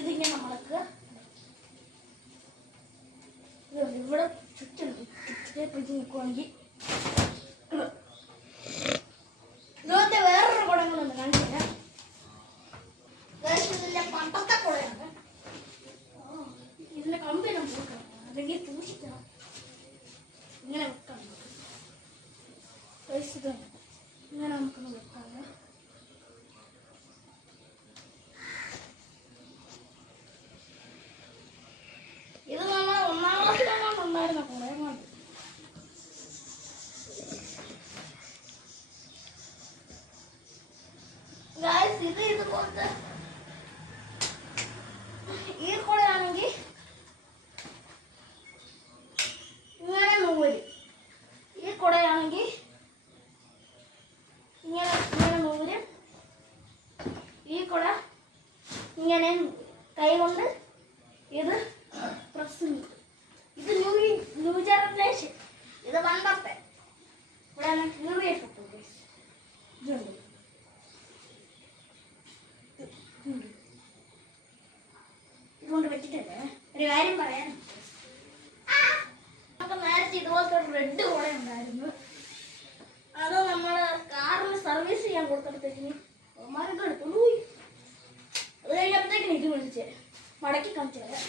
ഇതിങ്ങനെ നമ്മൾക്ക് ഇവിടെ ചുറ്റും പിടിച്ച് നിൽക്കുവാണെങ്കിൽ ഇതുപോലത്തെ വേറൊരു കുടങ്ങളുണ്ട് കാണിച്ചില്ല. ഇതിന്റെ പണ്ടത്തെ കുടയാണ്. ഇതിന്റെ കമ്പി നമുക്ക് വെക്കണം, അല്ലെങ്കിൽ സൂക്ഷിക്കണം. ഇങ്ങനെ വെക്കണം, ഇങ്ങനെ നമുക്കൊന്ന് വെക്കാം. ഇത് നമ്മൾ ഒന്നാം ക്ലാസ്സിലാണ് ഉണ്ടായിരുന്ന കുറെ കൊണ്ട്. ഇത് ഇതുപോലത്തെ ഈ കുടയാണെങ്കിൽ ഇങ്ങനെ നൂല്, ഈ കുടയാണെങ്കിൽ ഇങ്ങനെ ഇങ്ങനെ നൂല്, ഈ കുട ഇങ്ങനെ കൈ കൊണ്ട് ഇത് പ്രസ്. ഇത് ന്യൂ ജനറേഷൻ, ഇത് പണ്ടത്തെ ഇവിടെ കീറിയിട്ടുണ്ട്. ഇതുണ്ട്, ഇതുകൊണ്ട് വെച്ചിട്ടല്ലേ ഒരു കാര്യം പറയാൻ. നമുക്ക് നേരത്തെ ഇതുപോലത്തെ ഒരു റെഡ് കൂടെ ഉണ്ടായിരുന്നു. അത് നമ്മൾ കാറിന് സർവീസ് ചെയ്യാൻ കൊടുത്തപ്പോഴത്തേക്കിന് അവന്മാരൊക്കെ എടുത്തോണ്ട് പോയി. അത് കഴിഞ്ഞപ്പോഴത്തേക്കിന് ഇത് വിളിച്ച് മടക്കി കാണിച്ചു തരാം.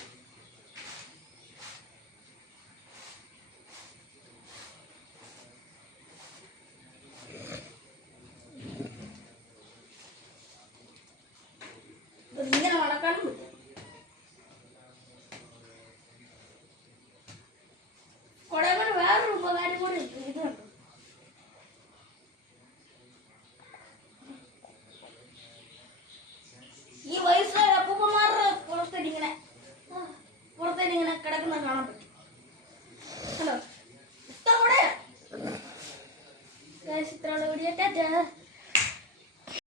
ഇങ്ങനെ മടക്കാനും പറ്റും. കുടകൾ വേറൊരു ഉപകാരം കൂടെ ഇതുണ്ട്.